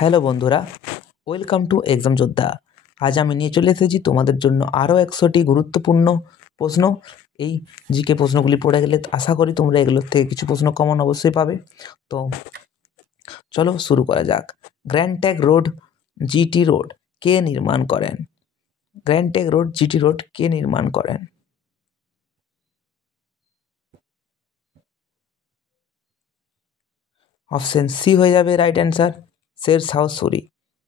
Hello বন্ধুরা, welcome to exam যোদ্ধা। আজ আমি নিয়ে চলে এসেছি তোমাদের জন্য আরও 100টি গুরুত্বপূর্ণ প্রশ্ন। এই জিকে প্রশ্নগুলি পড়ে গেলে আশা করি তোমরা এগুলোর থেকে কিছু প্রশ্ন কমন অবশ্যই পাবে। তো চলো শুরু করা যাক। Grand trunk road GT road কে নির্মাণ করেন? Grand trunk road GT road কে নির্মাণ করেন? অপশন সি হয়ে যাবে right answer, Sher Shah Suri.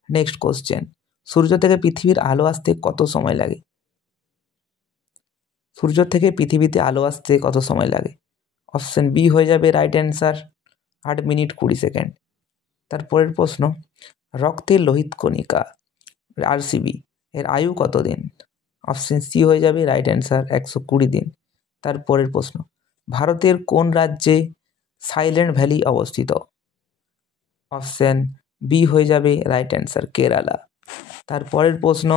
Next question, সূর্য থেকে পৃথিবীর আলো আসতে কত সময় লাগে? সূর্য থেকে পৃথিবীতে আলো আসতে কত সময় লাগে? অপশন বি হয়ে যাবে রাইট অ্যান্সার, 8 মিনিট 20 সেকেন্ড। তারপরের প্রশ্ন, রক্তের লোহিত কণিকা আরসিবি এর আয়ু কত দিন? অপশন সি হয়ে যাবে রাইট অ্যান্সার, 120 দিন। তারপরের প্রশ্ন, ভারতের কোন রাজ্যে সাইলেন্ট ভ্যালি অবস্থিত? অপশন বি হয়ে যাবে রাইট অ্যান্সার, কেরালা। তারপরের প্রশ্ন,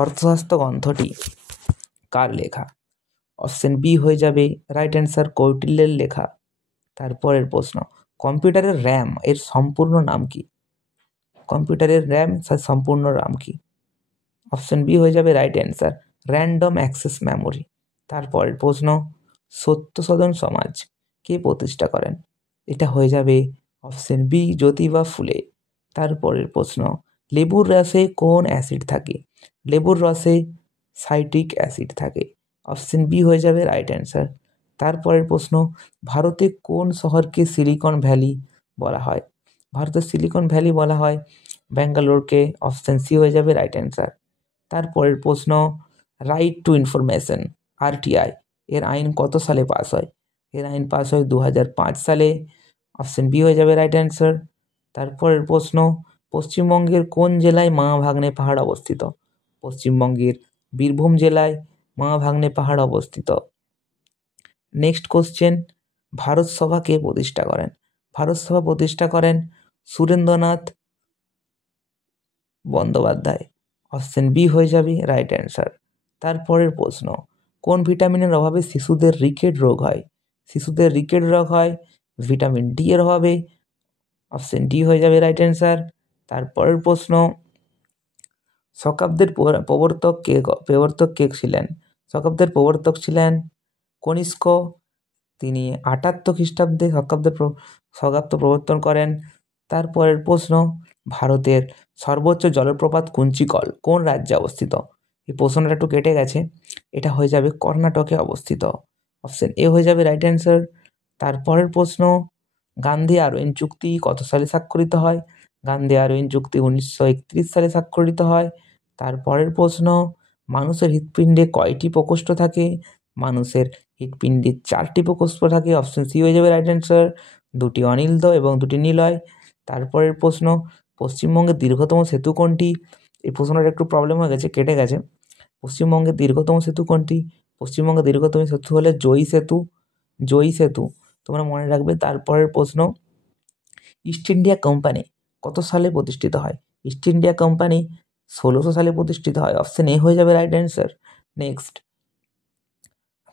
অর্থশাস্ত্র গ্রন্থটি কার লেখা? অপশন বি হয়ে যাবে রাইট অ্যান্সার, কৌটিল্যের লেখা। তারপরের প্রশ্ন, কম্পিউটারের র্যাম এর সম্পূর্ণ নাম কি? কম্পিউটারের র্যাম সম্পূর্ণ নাম কি? অপশন বি হয়ে যাবে right answer, random access memory. তারপরের প্রশ্ন, সত্যশোধন সমাজ কে প্রতিষ্ঠা করেন? এটা হয়ে যাবে অপশন বি, জ্যোতিবা ফুলে। তারপরের প্রশ্ন, লেবুর রসে কোন অ্যাসিড থাকে? লেবুর রসে সাইট্রিক অ্যাসিড থাকে। অপশন বি হয়ে যাবে রাইট অ্যান্সার। তারপরের প্রশ্ন, ভারতে কোন শহরকে সিলিকন ভ্যালি বলা হয়? ভারতের সিলিকন ভ্যালি বলা হয় ব্যাঙ্গালোরকে। অপশন সি হয়ে যাবে রাইট অ্যান্সার। তারপরের প্রশ্ন, রাইট টু ইনফরমেশন আরটিআই এর আইন কত সালে পাস হয়? এর আইন পাস হয় 2005 সালে। অপশন বি হয়ে যাবে রাইট অ্যান্সার। তারপরের প্রশ্ন, পশ্চিমবঙ্গের কোন জেলায় মামাভাগ্নে পাহাড় অবস্থিত? পশ্চিমবঙ্গের বীরভূম জেলায় মামাভাগ্নে পাহাড় অবস্থিত। নেক্সট কোশ্চেন, ভারত সভা কে প্রতিষ্ঠা করেন? ভারত সভা প্রতিষ্ঠা করেন সুরেন্দ্রনাথ বন্দ্যোপাধ্যায়। অপশন বি হয়ে যাবে রাইট অ্যান্সার। তারপরের প্রশ্ন, কোন ভিটামিনের অভাবে শিশুদের রিকেট রোগ হয়? শিশুদের রিকেট রোগ হয় ভিটামিন ডি এর অভাবে। অপশন ডি হয়ে যাবে রাইট অ্যান্সার। তারপরের প্রশ্ন, শকাব্দের প্রবর্তক কে ছিলেন? শকাব্দের প্রবর্তক ছিলেন কনিষ্ক। তিনি 78 খ্রিস্টাব্দে শকাব্দ প্রবর্তন করেন। তারপরের প্রশ্ন, ভারতের সর্বোচ্চ জলপ্রপাত কুঞ্চিকল কোন রাজ্যে অবস্থিত? এই প্রশ্নটা একটু কেটে গেছে, এটা হয়ে যাবে কর্ণাটকে অবস্থিত। অপশন এ হয়ে যাবে রাইট অ্যান্সার। তারপরের প্রশ্ন, গান্ধী আরোইন চুক্তি কত সালে স্বাক্ষরিত হয়? গান্ধী আরোইন চুক্তি 1931 সালে স্বাক্ষরিত হয়। তারপরের প্রশ্ন, মানুষের হৃৎপিণ্ডে কয়টি প্রকোষ্ঠ থাকে? মানুষের হৃৎপিণ্ডে 4টি প্রকোষ্ঠ থাকে। অপশন সি হয়ে যাবে রাইট অ্যান্সার, 2টি অনিলদ এবং 2টি নিলয়। তারপরের প্রশ্ন, পশ্চিমবঙ্গের দীর্ঘতম সেতু কোনটি? এই প্রশ্নটা একটু প্রবলেম হয়ে গেছে, কেটে গেছে। পশ্চিমবঙ্গের দীর্ঘতম সেতু কোনটি? পশ্চিমবঙ্গের দীর্ঘতম সেতু হলে জয়ী সেতু। জয়ী সেতু তোমরা মনে রাখবে। তারপরের প্রশ্ন, ইস্ট ইন্ডিয়া কোম্পানি কত সালে প্রতিষ্ঠিত হয়? ইস্ট ইন্ডিয়া কোম্পানি 1600 সালে প্রতিষ্ঠিত হয়। অপশন এ হয়ে যাবে রাইট অ্যান্সার। নেক্সট,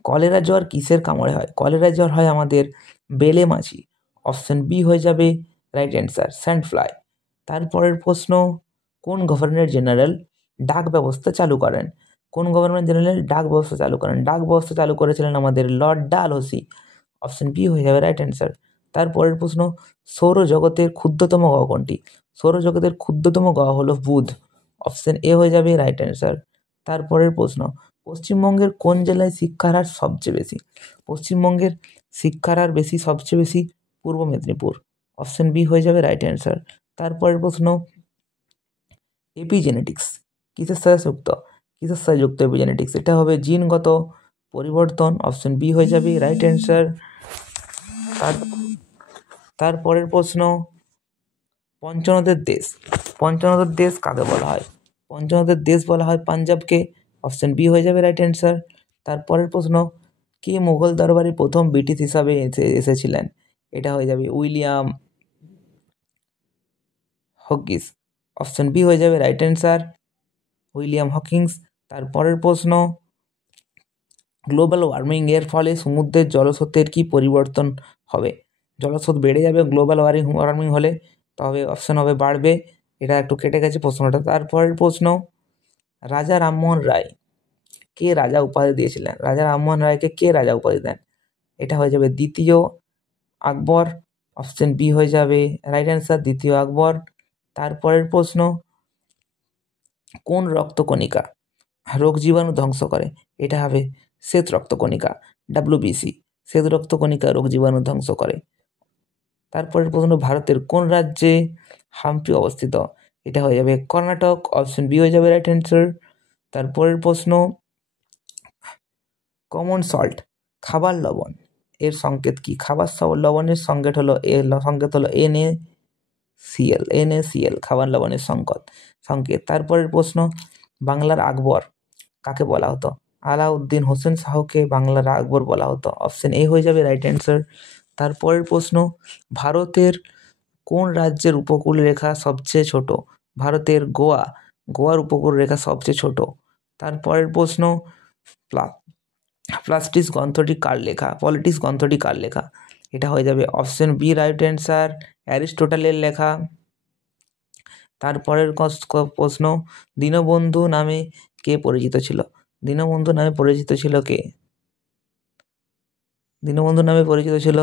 কলেরা জ্বর কিসের কামড়ে হয়? কলেরা জ্বর হয় আমাদের বেলে মাছি। অপশন বি হয়ে যাবে রাইট অ্যান্সার, স্যান্ড ফ্লাই। তারপরের প্রশ্ন, কোন গভর্নর জেনারেল ডাক ব্যবস্থা চালু করেন? কোন গভর্নর জেনারেল ডাক ব্যবস্থা চালু করেন? ডাক ব্যবস্থা চালু করেছিলেন আমাদের লর্ড ডালহৌসি। অপশন বি হয়ে যাবে রাইট অ্যান্সার। তারপরের প্রশ্ন, সৌরজগতের ক্ষুদ্রতম গ্রহ কোনটি? সৌরজগতের ক্ষুদ্রতম গ্রহ হলো বুধ। অপশন এ হয়ে যাবে রাইট অ্যান্সার। তারপরের প্রশ্ন, পশ্চিমবঙ্গের কোন জেলায় শিক্ষার হার সবচেয়ে বেশি? পশ্চিমবঙ্গের শিক্ষার হার সবচেয়ে বেশি পূর্ব মেদিনীপুর। অপশন বি হয়ে যাবে রাইট অ্যান্সার। তারপরের প্রশ্ন, এপিজেনেটিক্স কিসের সাথে যুক্ত? কিসের সাথে যুক্ত এপিজেনেটিক্স? এটা হবে জিনগত পরিবর্তন। অপশন বি হয়ে যাবে রাইট অ্যান্সার। তারপরের প্রশ্ন, পঞ্চনদের দেশ। পঞ্চনদের দেশ কাকে বলা হয়? পঞ্চনদের দেশ বলা হয় পাঞ্জাবকে। অপশন বি হয়ে যাবে রাইট অ্যান্সার। তারপরের প্রশ্ন, কে মুঘল দরবারে প্রথম ব্রিটিশ হিসাবে এসেছিলেন? এটা হয়ে যাবে উইলিয়াম হকিন্স। অপশন বি হয়ে যাবে রাইট অ্যান্সার, উইলিয়াম হকিন্স। তারপরের প্রশ্ন, গ্লোবাল ওয়ার্মিং এর ফলে সমুদ্রের জলস্রোতের কি পরিবর্তন হবে? জলস্রোত বেড়ে যাবে গ্লোবাল ওয়ার্মিং হলে, তবে অপশন হবে বাড়বে এটা একটু কেটে গেছে প্রশ্নটা। তারপরের প্রশ্ন, রাজা রামমোহন রায় কে রাজা উপাধি দিয়েছিলেন? রাজা রামমোহন রায়কে কে রাজা উপাধি দেন? এটা হয়ে যাবে দ্বিতীয় আকবর। অপশন বি হয়ে যাবে রাইট অ্যান্সার, দ্বিতীয় আকবর। তারপরের প্রশ্ন, কোন রক্তকণিকা রোগ জীবাণু ধ্বংস করে? এটা হবে শ্বেত রক্তকণিকা, WBC, শ্বেত রক্তকণিকা রোগ জীবাণু ধ্বংস করে। তারপরের প্রশ্ন, ভারতের কোন রাজ্যে হাম্পি অবস্থিত? এটা হয়ে যাবে কর্ণাটক। অপশন বি হয়ে যাবে রাইট অ্যান্সার। তারপরের প্রশ্ন, কমন সল্ট খাবার লবণ এর সংকেত কি? খাবার লবণের সংকেত হলো NaCl, খাবার লবণের সংকেত। তারপরের প্রশ্ন, বাংলার আকবর কাকে বলা হতো? আলাউদ্দিন হোসেন শাহকে বাংলার আকবর বলা হতো। অপশন এ হয়ে যাবে রাইট অ্যান্সার। তারপরের প্রশ্ন, ভারতের কোন রাজ্যের উপকূল রেখা সবচেয়ে ছোট? ভারতের গোয়ার উপকূল রেখা সবচেয়ে ছোট। তারপরের প্রশ্ন, পলিটিক্স গ্রন্থটি কার লেখা? এটা হয়ে যাবে অপশন বি রাইট অ্যান্সার, অ্যারিস্টটলের লেখা। তারপরের প্রশ্ন, দীনবন্ধু নামে কে পরিচিত ছিল? দীনবন্ধু নামে পরিচিত ছিল কে? দীনবন্ধু নামে পরিচিত ছিল,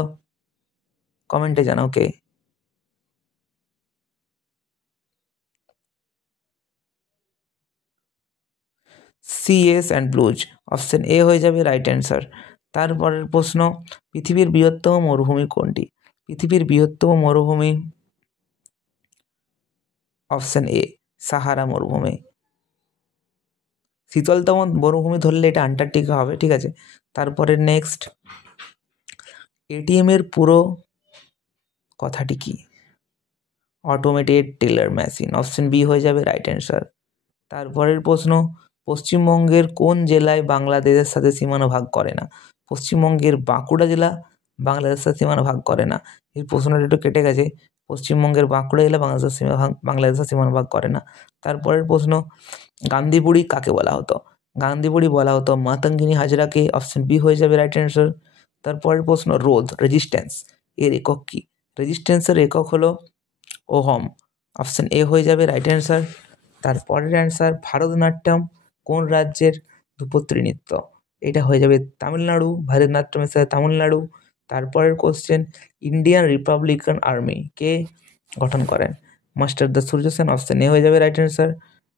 কমেন্টে জানাও কে। C.S. অ্যান্ড্রুজ। অপশন এ হয়ে যাবে রাইট অ্যান্সার। তারপরের প্রশ্ন, পৃথিবীর বৃহত্তম মরুভূমি কোনটি? পৃথিবীর বৃহত্তম মরুভূমি, অপশন এ সাহারা মরুভূমি। শীতলতম মরুভূমি ধরলে এটা আন্টার্কটিকা হবে, ঠিক আছে। তারপরে নেক্সট, ATM এর পুরো কথাটি কি? Automated teller machine. Option B হয়ে যাবে রাইট অ্যান্সার। তারপরের প্রশ্ন, পশ্চিমবঙ্গের কোন জেলায় বাংলাদেশের সাথে সীমানা ভাগ করে না? পশ্চিমবঙ্গের বাঁকুড়া জেলা বাংলাদেশের সাথে সীমানা ভাগ করে না। এই প্রশ্নটা একটু কেটে গেছে, পশ্চিমবঙ্গের বাঁকুড়া জেলা বাংলাদেশের সীমানা ভাগ করে না। তারপরের প্রশ্ন, গান্ধীবুড়ি কাকে বলা হতো? গান্ধীবুড়ি বলা হতো মাতঙ্গিনী হাজরাকে। অপশন বি হয়ে যাবে রাইট অ্যান্সার। তারপরের প্রশ্ন, রেজিস্ট্যান্স এর একক কি? রেজিস্ট্যান্সের একক হলো ওহম। অপশন এ হয়ে যাবে রাইট অ্যান্সার। তারপরের অ্যান্সার, ভারতনাট্যম কোন রাজ্যের ধ্রুপদী নৃত্য? এটা হয়ে যাবে তামিলনাড়ু, ভারতনাট্যমের সাথে তামিলনাড়ু। তারপরের কোশ্চেন, ইন্ডিয়ান রিপাবলিকান আর্মি কে গঠন করেন? Master da Surya Sen. Option A হয়ে যাবে রাইট অ্যান্সার।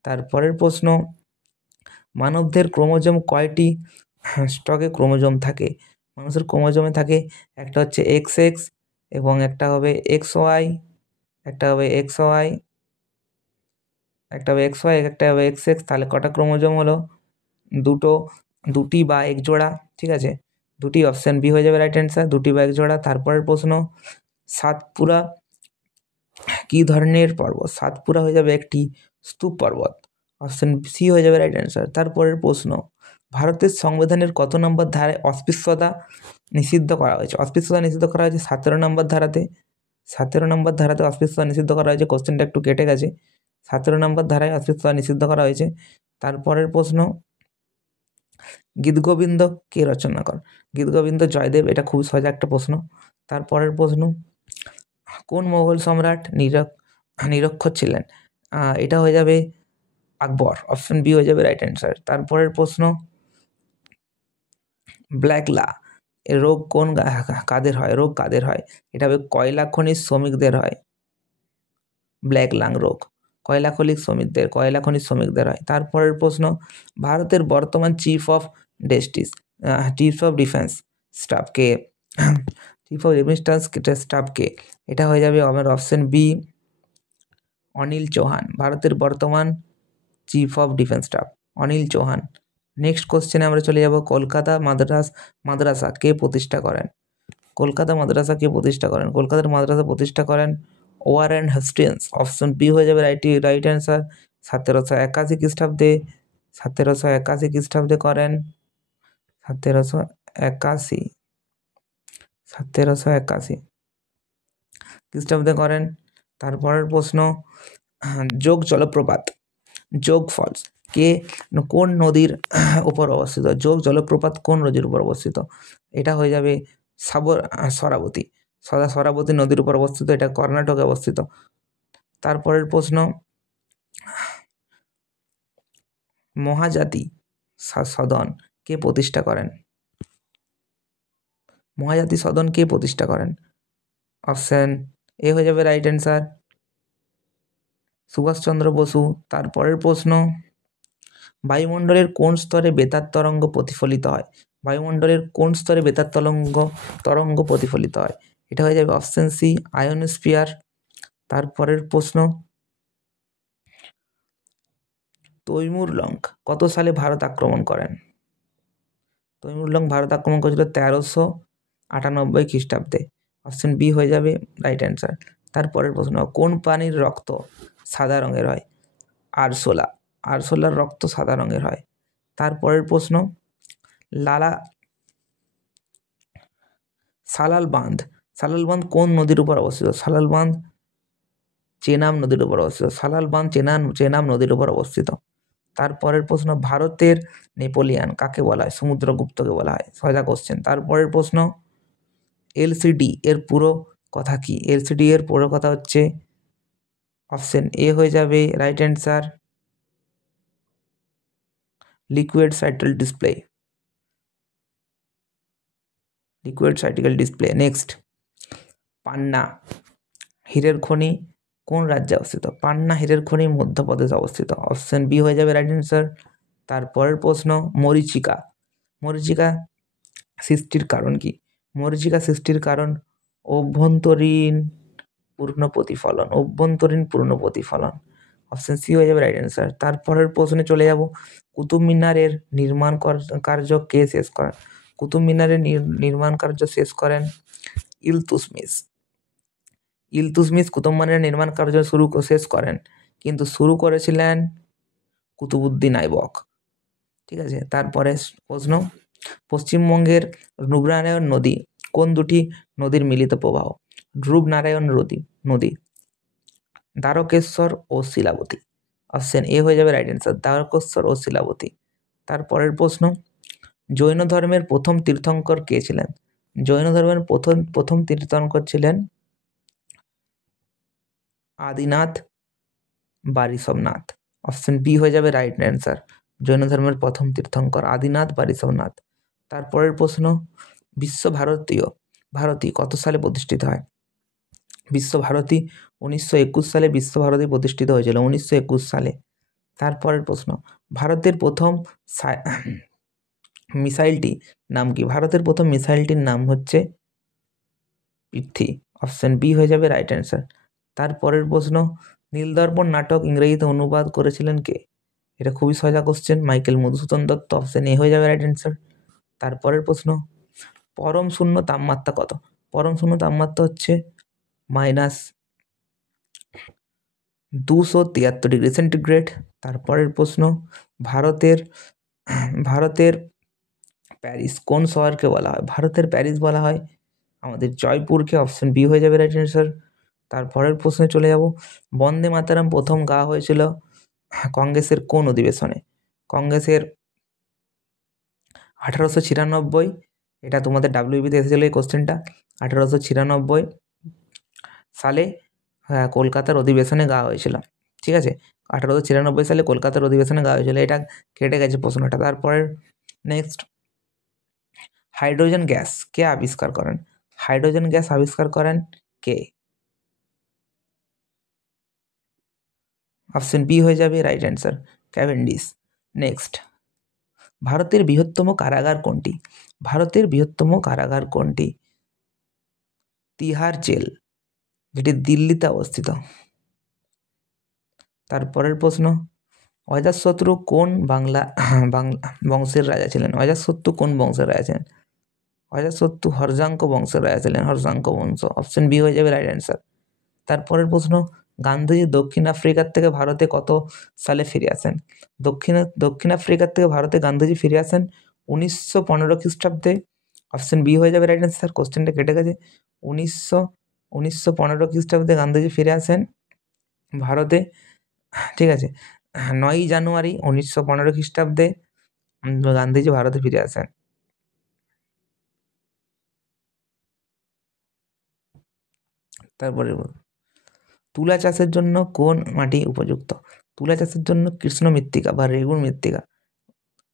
তারপরের প্রশ্ন, মানবদের ক্রোমোজোম কয়টি স্টকে ক্রোমোজোম থাকে? মানুষের ক্রোমোজোমে থাকে একটা হচ্ছে XX এবং একটা হবে XY, একটা হবে XY, একটা হবে XY, একটা হবে XX। তাহলে কটা ক্রোমোজোম হলো? দুটি বা এক জোড়া, ঠিক আছে, দুটি। অপশন বি হয়ে যাবে রাইট অ্যান্সার, দুটি বা এক জোড়া। তারপরের প্রশ্ন, সাতপুরা কি ধরনের পর্বত? সাতপুরা হয়ে যাবে একটি স্তূপ পর্বত। অপশন সি হয়ে যাবে রাইট অ্যান্সার। তারপরের প্রশ্ন, ভারতের সংবিধানের কত নম্বর ধারায় অস্পৃশ্যতা নিষিদ্ধ করা হয়েছে? অস্পৃশ্যতা নিষিদ্ধ করা হয়েছে 17 নম্বর ধারাতে। 17 নম্বর ধারাতে অস্পৃশ্যতা নিষিদ্ধ করা হয়েছে। কোশ্চেনটা একটু কেটে গেছে, 17 নম্বর ধারায় অস্পৃশ্যতা নিষিদ্ধ করা হয়েছে। তারপরের প্রশ্ন, গীতগোবিন্দ কে রচনা করেন? গীতগোবিন্দ জয়দেব। এটা খুবই সহজ একটা প্রশ্ন। তারপরের প্রশ্ন, কোন মোগল সম্রাট নিরক্ষর ছিলেন? এটা হয়ে যাবে আকবর। অপশন বি হয়ে যাবে রাইট অ্যান্সার। তারপরের প্রশ্ন, ব্ল্যাক লা এর রোগ কাদের হয়? এটা হবে কয়লা খনির শ্রমিকদের হয়। ব্ল্যাক লাং রোগ কয়লা খনির শ্রমিকদের হয়। তারপরের প্রশ্ন, ভারতের বর্তমান চিফ অফ ডিফেন্স স্টাফকে এটা হয়ে যাবে আমার অপশন বি অনিল চৌহান। ভারতের বর্তমান chief of defence staff Anil Chauhan. Next কোশ্চেনে আমরা চলে যাব, কলকাতা মাদ্রাসা কে প্রতিষ্ঠা করেন? কলকাতার মাদ্রাসা প্রতিষ্ঠা করেন ওয়ারেন হেস্টিংস। অপশন বি হয়ে যাবে রাইট অ্যান্সার। 1781 খ্রিস্টাব্দে করেন। 1781 খ্রিস্টাব্দে করেন। তারপরের প্রশ্ন, যোগ ফলস কোন নদীর উপর অবস্থিত? যোগ জলপ্রপাত কোন নদীর উপর অবস্থিত? এটা হয়ে যাবে সরাবতী নদীর উপর অবস্থিত। এটা কর্ণাটকে অবস্থিত। তারপরের প্রশ্ন, মহাজাতি সদন কে প্রতিষ্ঠা করেন? মহাজাতি সদন কে প্রতিষ্ঠা করেন? অপশন এ হয়ে যাবে রাইট অ্যান্সার, সুভাষচন্দ্র বসু। তারপরের প্রশ্ন, বায়ুমণ্ডলের কোন স্তরে বেতার তরঙ্গ প্রতিফলিত হয়? বায়ুমণ্ডলের কোন স্তরে বেতার তরঙ্গ প্রতিফলিত হয়? এটা হয়ে যাবে অপশন সি, আয়োনোস্ফিয়ার। তারপরের প্রশ্ন, তৈমুর লং কত সালে ভারত আক্রমণ করেন? তৈমুর লং ভারত আক্রমণ করেছিল 1398 খ্রিস্টাব্দে। অপশন বি হয়ে যাবে রাইট অ্যান্সার। তারপরের প্রশ্ন, কোন প্রাণীর রক্ত সাদা রঙের হয়? আরশোলা। আরশোলার রক্ত সাদা রঙের হয়। তারপরের প্রশ্ন, সালাল বাঁধ কোন নদীর উপর অবস্থিত? সালাল বাঁধ চেনাব নদীর উপর অবস্থিত। সালাল বাঁধ চেনাব নদীর উপর অবস্থিত। তারপরের প্রশ্ন, ভারতের নেপোলিয়ান কাকে বলা হয়? সমুদ্রগুপ্তকে বলা হয়। সোজা কোশ্চেন। তারপরের প্রশ্ন, এলসিডি এর পুরো কথা কি? এলসিডি এর পুরো কথা হচ্ছে অপশন এ হয়ে যাবে right answer, liquid cycle display. Next, Panna হীরের খনি কোন রাজ্যে অবস্থিত? পান্না হীরের খনি মধ্যপ্রদেশে অবস্থিত। অপশন বি হয়ে যাবে রাইট অ্যান্সার। তারপরের প্রশ্ন, মরীচিকা সৃষ্টির কারণ কি? মরীচিকা সৃষ্টির কারণ অভ্যন্তরীণ পূর্ণ প্রতিফলন। অপশন সি হয়ে যাবে রাইট অ্যান্সার। তারপরের প্রশ্নে চলে যাব, কুতুব মিনারের নির্মাণ কার্য কে শেষ করেন? কুতুব মিনারের নির্মাণ কার্য শেষ করেন ইলতুৎমিশ কুতুব মিনারের নির্মাণ কার্য শেষ করেন, কিন্তু শুরু করেছিলেন কুতুবউদ্দিন আইবক। ঠিক আছে। তারপরে প্রশ্ন, পশ্চিমবঙ্গের রূপনারায়ণ নদী কোন দুটি নদীর মিলিত প্রবাহ? রূপনারায়ণ নদী, দ্বারকেশ্বর ও শিলাবতী। অপশন এ হয়ে যাবে রাইট অ্যান্সার, দ্বারকেশ্বর ও শিলাবতী। তারপরের প্রশ্ন, জৈন ধর্মের প্রথম তীর্থঙ্কর কে ছিলেন? জৈন ধর্মের প্রথম তীর্থঙ্কর ছিলেন আদিনাথ বারিসবনাথ। অপশন বি হয়ে যাবে রাইট অ্যান্সার, জৈন ধর্মের প্রথম তীর্থঙ্কর আদিনাথ বারিসবনাথ। তারপরের প্রশ্ন, ভারতী কত সালে প্রতিষ্ঠিত হয়? বিশ্বভারতী 1921 সালে বিশ্বভারতী প্রতিষ্ঠিত হয়েছিল, 1921 সালে। তারপরের প্রশ্ন, ভারতের প্রথম মিসাইলটির নাম কি? ভারতের প্রথম মিসাইলটির নাম হচ্ছে পৃথ্বী। অপশন বি হয়ে যাবে রাইট অ্যান্সার। তারপরের প্রশ্ন, নীলদর্পণ নাটক ইংরেজিতে অনুবাদ করেছিলেন কে? এটা খুবই সোজা question, Michael Madhusudan Dutta. Option A হয়ে যাবে রাইট অ্যান্সার। তারপরের প্রশ্ন, পরম শূন্য তাপমাত্রা কত? পরম শূন্য তাপমাত্রা হচ্ছে -273 ডিগ্রি সেন্টিগ্রেড। তারপরের প্রশ্ন, ভারতের প্যারিস কোন শহরকে বলা হয়? ভারতের প্যারিস বলা হয় আমাদের জয়পুরকে। অপশন বি হয়ে যাবে রাইট অ্যান্সার। তারপরের প্রশ্নে চলে যাব, বন্দে মাতরম প্রথম গাওয়া হয়েছিল কংগ্রেসের কোন অধিবেশনে? কংগ্রেসের 1896, এটা তোমাদের ডাব্লিউবিতে এসেছিল এই কোশ্চেনটা। 1896 সালে কলকাতার অধিবেশনে গাওয়া হয়েছিল। ঠিক আছে, 1896 সালে কলকাতার অধিবেশনে গাওয়া হয়েছিল, এটা কেটে গেছে প্রশ্নটা। তারপরের নেক্সট, হাইড্রোজেন গ্যাস কে আবিষ্কার করেন? হাইড্রোজেন গ্যাস আবিষ্কার করেন কে? অপশন বি হয়ে যাবে রাইট অ্যান্সার, ক্যাভেন্ডিশ। নেক্সট, ভারতের বৃহত্তম কারাগার কোনটি? ভারতের বৃহত্তম কারাগার কোনটি? তিহার জেল, যেটি দিল্লিতে অবস্থিত। তারপরের প্রশ্ন, অজাতশত্রু কোন বংশের রাজা ছিলেন? অজাতশত্রু কোন বংশের রাজা ছিলেন? অজাতশত্রু হর্যাঙ্ক বংশের রাজা ছিলেন, হর্যাঙ্ক বংশ। অপশন বি হয়ে যাবে রাইট অ্যান্সার। তারপরের প্রশ্ন, গান্ধীজি দক্ষিণ আফ্রিকার থেকে ভারতে কত সালে ফিরে আসেন? দক্ষিণ আফ্রিকার থেকে ভারতে গান্ধীজি ফিরে আসেন 1915 খ্রিস্টাব্দে। অপশন বি হয়ে যাবে রাইট অ্যান্সার। কোশ্চেনটা কেটে গেছে। 1915 খ্রিস্টাব্দে গান্ধীজি ফিরে আসেন ভারতে। ঠিক আছে, 9ই জানুয়ারি 1915 খ্রিস্টাব্দে গান্ধীজি ভারতে ফিরে আসেন। তারপরে, তুলা চাষের জন্য কোন মাটি উপযুক্ত? তুলা চাষের জন্য কৃষ্ণ মৃত্তিকা বা রেগুন মৃত্তিকা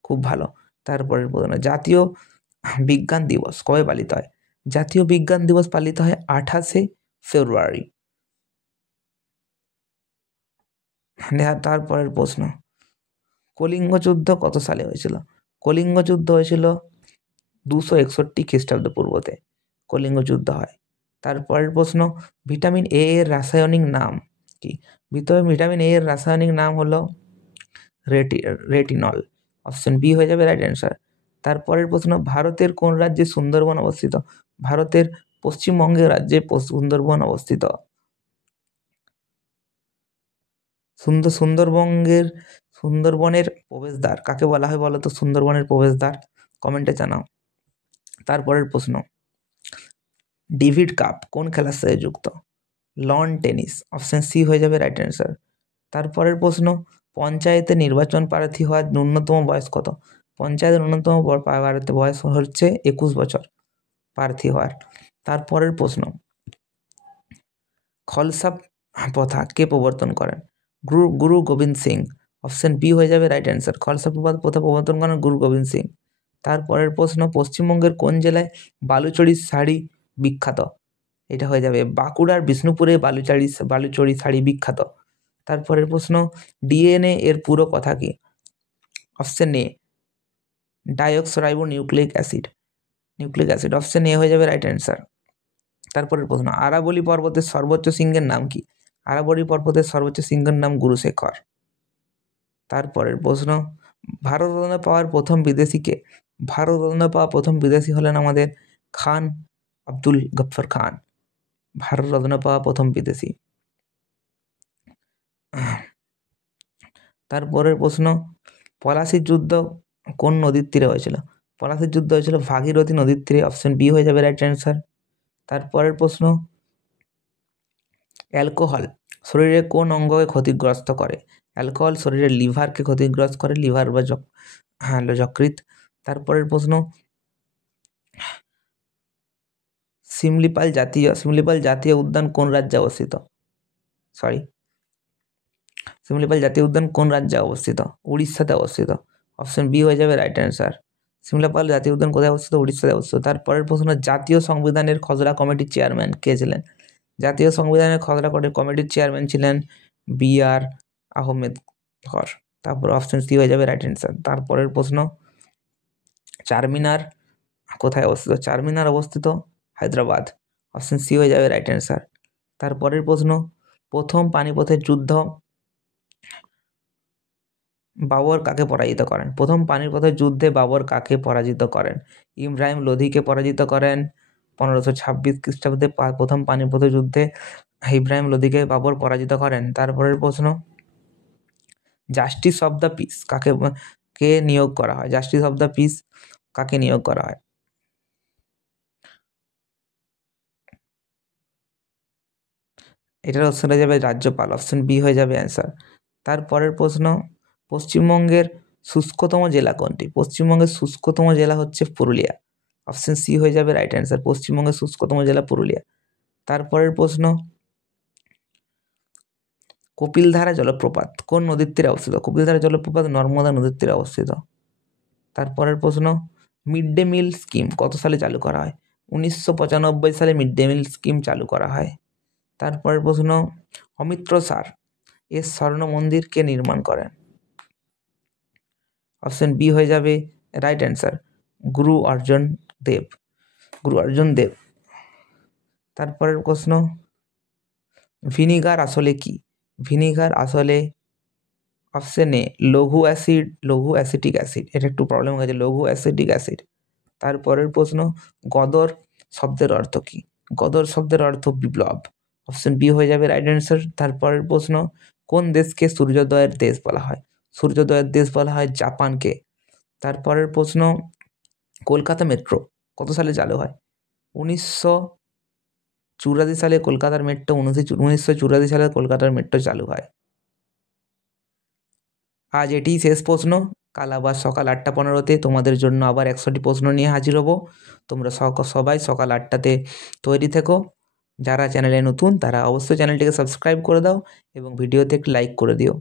খুব ভালো। তারপরের প্রশ্ন, জাতীয় বিজ্ঞান দিবস কবে পালিত হয়? জাতীয় বিজ্ঞান দিবস পালিত হয় 28শে ফেব্রুয়ারি। তারপরের প্রশ্ন, কলিঙ্গ যুদ্ধ কত সালে হয়েছিল? কলিঙ্গ যুদ্ধ হয়েছিল 261 খ্রিস্টাব্দ পূর্বতে কলিঙ্গ যুদ্ধ হয়। তারপরের প্রশ্ন, ভিটামিন এ এর রাসায়নিক নাম কি? ভিটামিন এ এর রাসায়নিক নাম হলো রেটিনল। অপশন বি হয়ে যাবে রাইট অ্যান্সার। তারপরের প্রশ্ন, ভারতের কোন রাজ্যে সুন্দরবন অবস্থিত? ভারতের পশ্চিমবঙ্গের রাজ্যে সুন্দরবন অবস্থিত। সুন্দরবনের প্রবেশদ্বার কাকে বলা হয় বলো তো? সুন্দরবনের প্রবেশদ্বার কমেন্টে জানাও। তারপরের প্রশ্ন, ডেভিড কাপ কোন খেলার সাথে যুক্ত? Loan tennis. অপশন সি হয়ে যাবে রাইট অ্যান্সার। তারপরের প্রশ্ন, পঞ্চায়েতে নির্বাচন প্রার্থী হওয়ার ন্যূনতম বয়স কত? পঞ্চায়েতের ন্যূনতম বয়স হচ্ছে 21 বছর প্রার্থী হওয়ার। তারপরের প্রশ্ন, খালসা প্রথা কে প্রবর্তন করেন? গুরু গোবিন্দ সিং। অপশন বি হয়ে যাবে রাইট অ্যান্সার। খালসা প্রথা প্রবর্তন করেন গুরু গোবিন্দ সিং। তারপরের প্রশ্ন, পশ্চিমবঙ্গের কোন জেলায় বালুচরী শাড়ি বিখ্যাত? এটা হয়ে যাবে বাঁকুড়ার বিষ্ণুপুরে বালুচরী শাড়ি বিখ্যাত। তারপরের প্রশ্ন, ডিএনএ এর পুরো কথা কি? Option A deoxyribo nucleic acid. Option A হয়ে যাবে রাইট অ্যান্সার। তারপরের প্রশ্ন, আরাবলী পর্বতের সর্বোচ্চ শৃঙ্গের নাম কি? আরাবলী পর্বতের সর্বোচ্চ শৃঙ্গের নাম গুরুশেখর। তারপরের প্রশ্ন, ভারতরত্ন পাওয়ার প্রথম বিদেশি কে? ভারতরত্ন পাওয়া প্রথম বিদেশি হলেন আমাদের খান আব্দুল গফর খান। ভারতরত্ন পাওয়া প্রথম বিদেশি। তারপরের প্রশ্ন, পলাশির যুদ্ধ কোন নদীর তীরে হয়েছিল? পলাশির যুদ্ধ হয়েছিল ভাগীরথী নদীর তীরে। অপশন বি হয়ে যাবে রাইট অ্যান্সার। তারপরের প্রশ্ন, অ্যালকোহল শরীরে কোন অঙ্গকে ক্ষতিগ্রস্ত করে? অ্যালকোহল শরীরের লিভারকে ক্ষতিগ্রস্ত করে, লিভার বা যকৃৎ। তারপরের প্রশ্ন, শিমলিপাল জাতীয় উদ্যান কোন রাজ্যে অবস্থিত? শিমলিপাল জাতীয় উদ্যান কোন রাজ্যে অবস্থিত? উড়িষ্যাতে অবস্থিত। অপশন বি হয়ে যাবে রাইট অ্যান্সার। শিমলাপাল জাতীয় উদ্যান কোথায় অবস্থিত? উড়িষ্যাতে অবস্থিত। তারপরের প্রশ্ন, জাতীয় সংবিধানের খসড়া কমিটির চেয়ারম্যান কে ছিলেন? জাতীয় সংবিধানের খসড়া কমিটির চেয়ারম্যান ছিলেন BR আহমেদকর। তারপর অপশন সি হয়ে যাবে রাইট অ্যান্সার। তারপরের প্রশ্ন, চারমিনার কোথায় অবস্থিত? চারমিনার অবস্থিত হায়দ্রাবাদ। অপশন সি হয়ে যাবে রাইট অ্যান্সার। তারপরের প্রশ্ন, প্রথম পানিপথের যুদ্ধ বাবর কাকে পরাজিত করেন? প্রথম পানিপথের যুদ্ধে বাবর কাকে পরাজিত করেন? ইব্রাহিম লোধিকে পরাজিত করেন 1526 খ্রিস্টাব্দে। প্রথম পানিপথের যুদ্ধে ইব্রাহিম লোধিকে বাবর পরাজিত করেন। তারপরের প্রশ্ন, জাস্টিস অফ দ্য পিস কে নিয়োগ করা হয়? জাস্টিস অফ দ্য পিস কাকে নিয়োগ করা হয়? এটার অপশন হয়ে যাবে রাজ্যপাল। অপশন বি হয়ে যাবে অ্যান্সার। তারপরের প্রশ্ন, পশ্চিমবঙ্গের শুষ্কতম জেলা কোনটি? পশ্চিমবঙ্গের শুষ্কতম জেলা হচ্ছে পুরুলিয়া। অপশন সি হয়ে যাবে রাইট অ্যান্সার। পশ্চিমবঙ্গের শুষ্কতম জেলা পুরুলিয়া। তারপরের প্রশ্ন, কপিলধারা জলপ্রপাত কোন নদীর তীরে অবস্থিত? কপিলধারা জলপ্রপাত নর্মদা নদীর তীরে অবস্থিত। তারপরের প্রশ্ন, মিড ডে মিল স্কিম কত সালে চালু করা হয়? 1995 সালে মিড ডে মিল স্কিম চালু করা হয়। তারপরের প্রশ্ন, অমৃতসর এর স্বর্ণ মন্দির কে নির্মাণ করেন? অপশন বি হয়ে যাবে রাইট অ্যান্সার, গুরু অর্জুন দেব। তারপরের প্রশ্ন, ভিনিগার আসলে কি? ভিনিগার আসলে অপশন এ লঘু অ্যাসিটিক অ্যাসিড। এটা একটু প্রবলেম হয়ে গেছে, লঘু অ্যাসিটিক অ্যাসিড। তারপরের প্রশ্ন, গদর শব্দের অর্থ কি? গদর শব্দের অর্থ বিপ্লব। অপশন বি হয়ে যাবে রাইট অ্যান্সার। তারপরের প্রশ্ন, কোন দেশকে সূর্যোদয়ের দেশ বলা হয়? সূর্যোদয়ের দেশ বলা হয় জাপানকে। তারপরের প্রশ্ন, কলকাতা মেট্রো কত সালে চালু হয়? 1984 সালে কলকাতার মেট্রো 1984 সালে কলকাতার মেট্রো চালু হয়। আজ এটিই শেষ প্রশ্ন। কাল আবার সকাল 8:15-তে তোমাদের জন্য আবার 100টি প্রশ্ন নিয়ে হাজির হব। তোমরা সবাই সকাল 8টাতে তৈরি থেকো। যারা চ্যানেলে নতুন তারা অবশ্যই চ্যানেলটিকে সাবস্ক্রাইব করে দাও এবং ভিডিওতে একটি লাইক করে দিও।